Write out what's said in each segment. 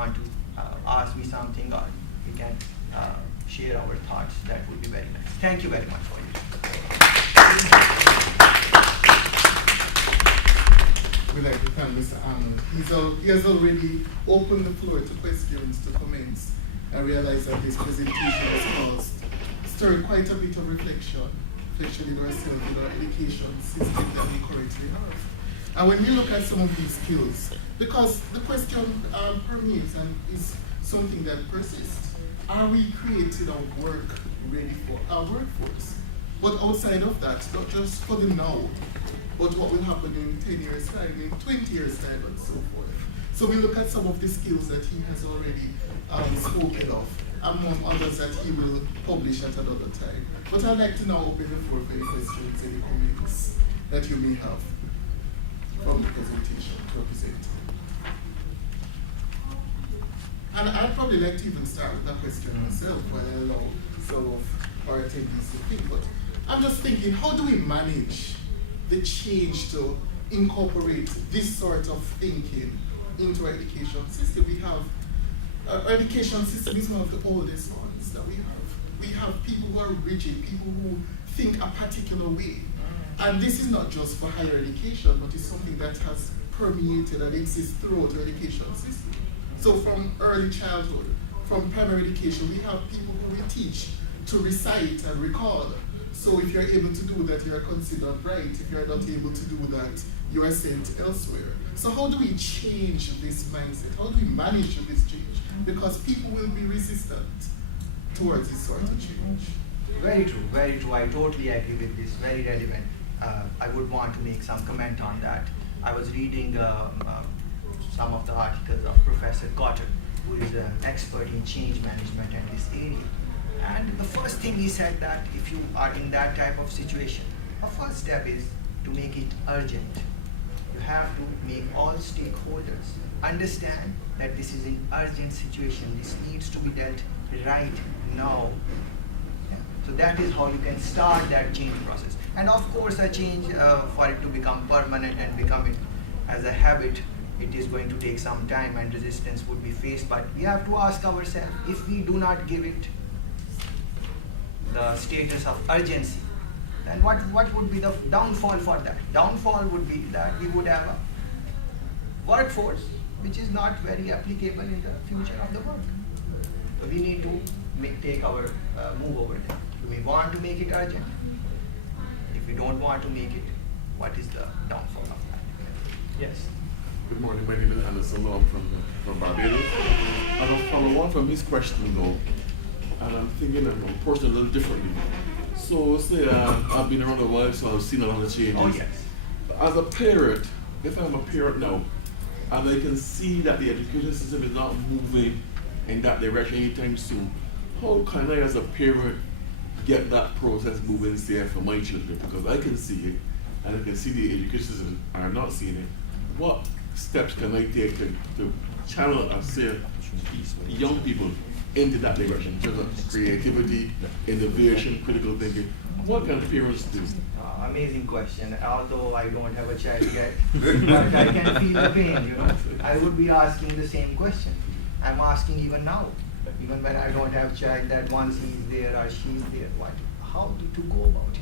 want to ask me something, or we can share our thoughts, that would be very nice. Thank you very much for you. We'd like to thank Mr. Ahmad. He has already opened the floor to questions, to comments. I realize that this presentation has stirred quite a bit of reflection in ourselves, in our education system that we currently have. And when we look at some of these skills, because the question permeates and is something that persists. Are we creating a work ready for our workforce? But outside of that, not just for the now, but what will happen in 10 years' time, in 20 years' time, and so forth. So we look at some of the skills that he has already spoken of, among others that he will publish at another time. But I'd like to now open the floor for any questions, any comments that you may have from the presentation to present. And I'd probably like to even start with that question myself while I allow some of our attendees to think. But I'm just thinking, how do we manage the change to incorporate this sort of thinking into our education system? We have, our education system is one of the oldest ones that we have. We have people who are rigid, people who think a particular way. And this is not just for higher education, but it's something that has permeated and exists throughout our education system. So from early childhood, from primary education, we have people who we teach to recite and recall. So if you're able to do that, you're considered bright. If you're not able to do that, you are sent elsewhere. So how do we change this mindset? How do we manage this change? Because people will be resistant towards this sort of change. Very true, very true. I totally agree with this, very relevant. I would want to make some comment on that. I was reading some of the articles of Professor Cotter, who is an expert in change management in this area. And the first thing he said that if you are in that type of situation, the first step is to make it urgent. You have to make all stakeholders understand that this is an urgent situation. This needs to be dealt right now. Yeah. So that is how you can start that change process. And of course, a change for it to become permanent and become it as a habit, it is going to take some time and resistance would be faced. But we have to ask ourselves, if we do not give it the status of urgency, then what would be the downfall for that? Downfall would be that we would have a workforce which is not very applicable in the future of the world. So we need to take our move over there. Do we want to make it urgent? If we don't want to make it, what is the downfall of that? Yes. Good morning, my name is Anderson. I'm from Barbados. And I'll follow on from his question though, and I'm thinking of a person a little differently. So say I've been around a while, so I've seen a lot of changes. Oh yes. As a parent, if I'm a parent now, and I can see that the education system is not moving in that direction anytime soon, how can I as a parent get that process moving, say, for my children? Because I can see it, and I can see the education system are not seeing it. What steps can I take to channel and say young people into that direction in terms of creativity, innovation, critical thinking? What can parents do? Amazing question. Although I don't have a child yet, but I can feel the pain, you know. I would be asking the same question. I'm asking even now, even when I don't have a child, that once he's there or she's there, how to go about it?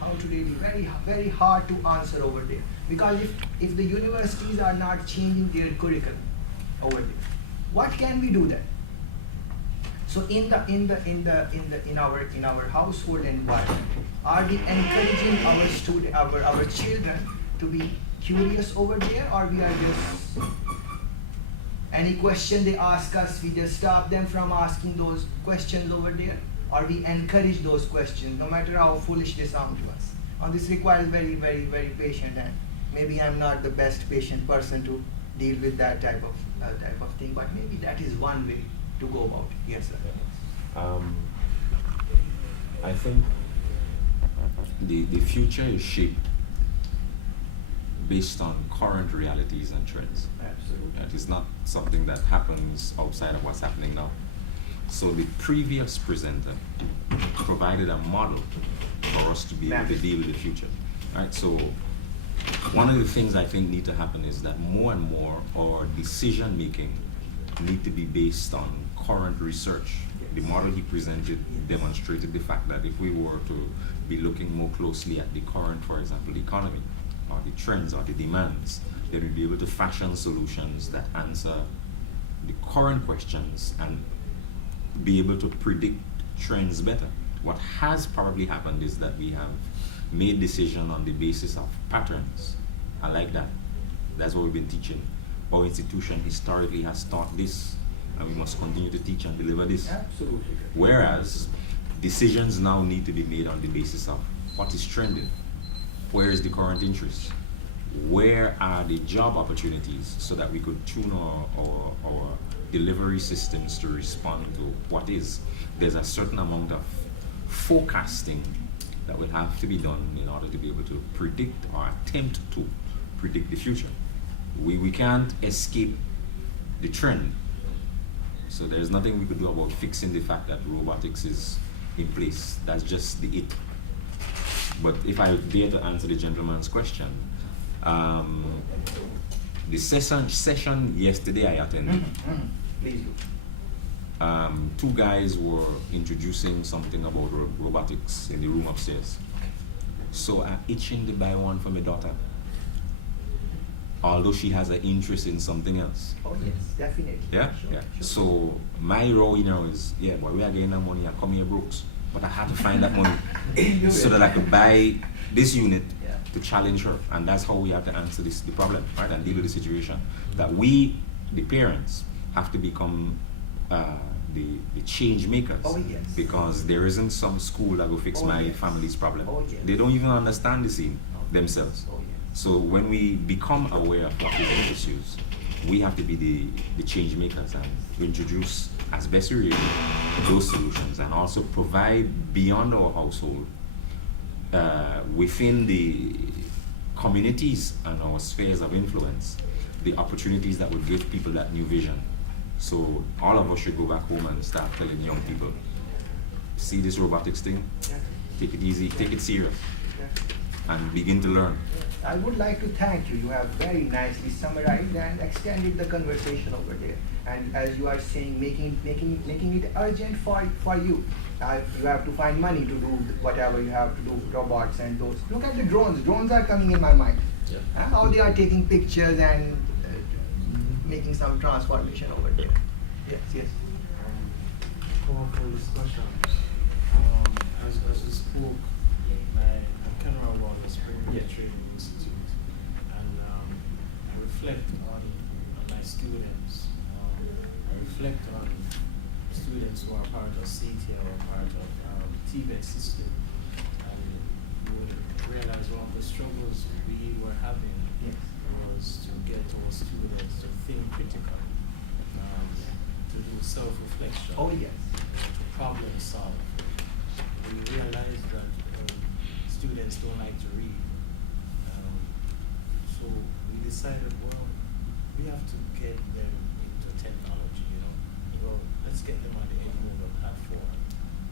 How to really, very hard to answer over there. Because if the universities are not changing their curriculum over there, what can we do then? So in our household environment, are we encouraging our children to be curious over there, or we are just any question they ask us, we just stop them from asking those questions over there, or we encourage those questions, no matter how foolish they sound to us. And this requires very patient, and maybe I'm not the best patient person to deal with that type of thing, but maybe that is one way to go about it. Yes, sir. I think the future is shaped based on current realities and trends. Absolutely. It is not something that happens outside of what's happening now. So the previous presenter provided a model for us to be able to deal with the future. Right? So one of the things I think need to happen is that more and more our decision making need to be based on current research. The model he presented demonstrated the fact that if we were to be looking more closely at the current, for example, economy, or the trends or the demands, then we'll be able to fashion solutions that answer the current questions and be able to predict trends better. What has probably happened is that we have made decisions on the basis of patterns. I like that. That's what we've been teaching. Our institution historically has taught this, and we must continue to teach and deliver this. Absolutely. Whereas decisions now need to be made on the basis of what is trending, where is the current interest, where are the job opportunities, so that we could tune our delivery systems to respond to what is. There's a certain amount of forecasting that will have to be done in order to be able to predict or attempt to predict the future. We can't escape the trend. So there's nothing we could do about fixing the fact that robotics is in place. That's just the it. But if I dare to answer the gentleman's question, the session yesterday I attended, Please do. two guys were introducing something about robotics in the room upstairs. So I'm itching to buy one for my daughter, although she has an interest in something else. Oh yes, definitely. Yeah, Sure, yeah. sure. So my role, is, but we are getting that money. I come here Brooks, but I had to find that money so that I could buy this unit to challenge her, and that's how we have to answer the problem, right, and deal with the situation. That we, the parents, have to become the change makers. Oh, yes. Because there isn't some school that will fix my yes. family's problem. Oh, yes. They don't even understand the scene themselves. Oh, yes. So when we become aware of what is the issues, we have to be the change makers and introduce as best we can those solutions, and also provide beyond our household, within the communities and our spheres of influence, the opportunities that would give people that new vision. So all of us should go back home and start telling young people, see this robotics thing, take it easy, take it serious, and begin to learn. I would like to thank you. You have very nicely summarized and extended the conversation over there. And as you are saying, making it urgent for you. You have to find money to do whatever you have to do, robots and those. Look at the drones. Drones are coming in my mind. Yeah. How they are taking pictures and making some transformation over there. Yes, yes. Powerful discussions. As we spoke, I'm Kenra Wall, the Spring Training Institute, and I reflect on my students. I reflect on students who are part of CTA or part of TVET system, and you would realize one of the struggles we were having was to get our students to think critically, to do self-reflection, Oh yes. to problem solve. We realized that students don't like to read. So we decided, well, we have to get them into technology, Well, let's get them on the Edmodo platform.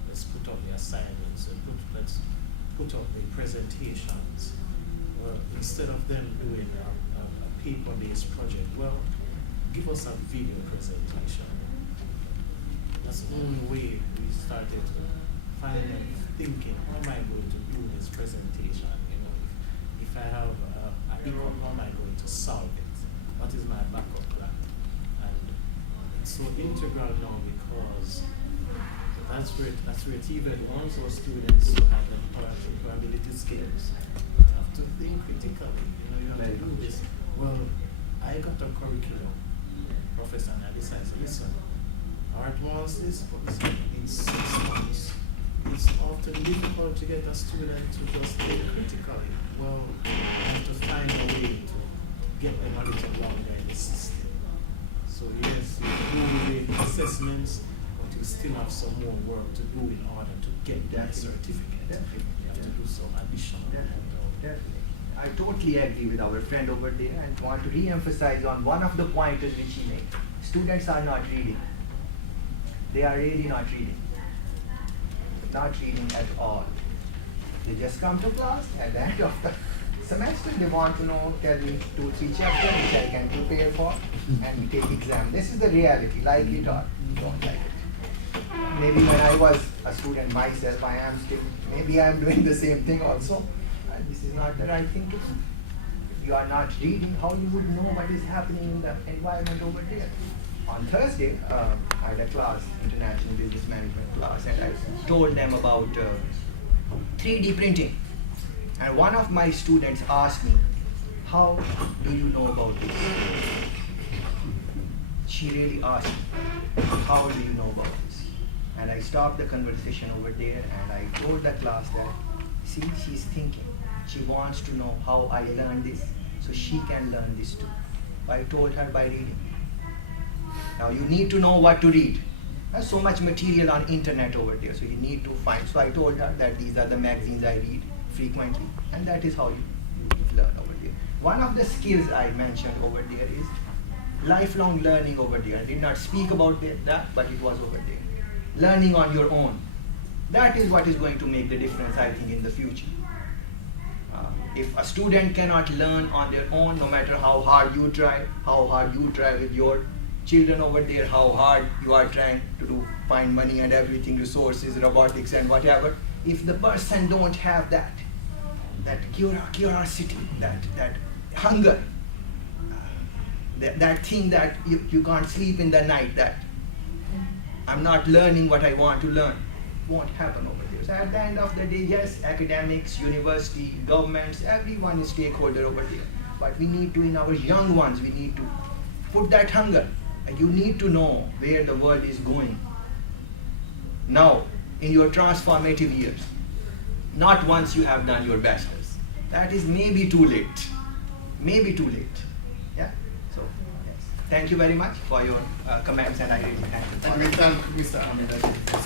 Let's put up the assignments and let's put up the presentations. Instead of them doing a paper-based project, well, give us a video presentation. That's the only way we started to find them thinking, how am I going to do this presentation? If I have a hiccup, how am I going to solve it? What is my backup plan? And it's so integral now because that's where TVET wants our students to have the employability skills. You have to think critically. You have to do this. Well, I got a curriculum. Professor Nadi says, listen, Art wants this, but in 6 months, it's often difficult to get a student to just think critically. Well, you have to find a way to get them a little longer in the system. So yes, you do the assessments, but you still have some more work to do in order to get that certificate. You have to do some additional work. Definitely. I totally agree with our friend over there and want to re-emphasize on one of the pointers which he made. Students are not reading. They are really not reading. Not reading at all. They just come to class at the end of the semester they want to know, tell me 2-3 chapters which I can prepare for and take exam. This is the reality, like it or don't like it. Maybe when I was a student myself, I am still, maybe I am doing the same thing also. And this is not the right thing to do. If you are not reading, how you would know what is happening in the environment over there? On Thursday, I had a class, International Business Management class, and I told them about 3D printing. And one of my students asked me, how do you know about this? She really asked me, how do you know about this? And I stopped the conversation over there and I told the class that, see, she's thinking. She wants to know how I learned this, so she can learn this too. I told her by reading. Now you need to know what to read. There's so much material on internet over there, so you need to find. So I told her that these are the magazines I read frequently, and that is how you learn over there. One of the skills I mentioned over there is lifelong learning over there. I did not speak about that, but it was over there. Learning on your own. That is what is going to make the difference, I think, in the future. If a student cannot learn on their own, no matter how hard you try with your children over there, how hard you are trying to find money and everything, resources, robotics and whatever, if the person don't have that curiosity, that hunger, that thing that you can't sleep in the night, that I'm not learning what I want to learn, won't happen over there. So at the end of the day, yes, academics, university, governments, everyone is stakeholder over there. But we need to, in our young ones, we need to put that hunger. And you need to know where the world is going. Now, in your transformative years, not once you have done your bachelor's. That is maybe too late. Maybe too late. Yeah? So, yes. Thank you very much for your comments, and I really thank you. And we thank Mr. Ahmed.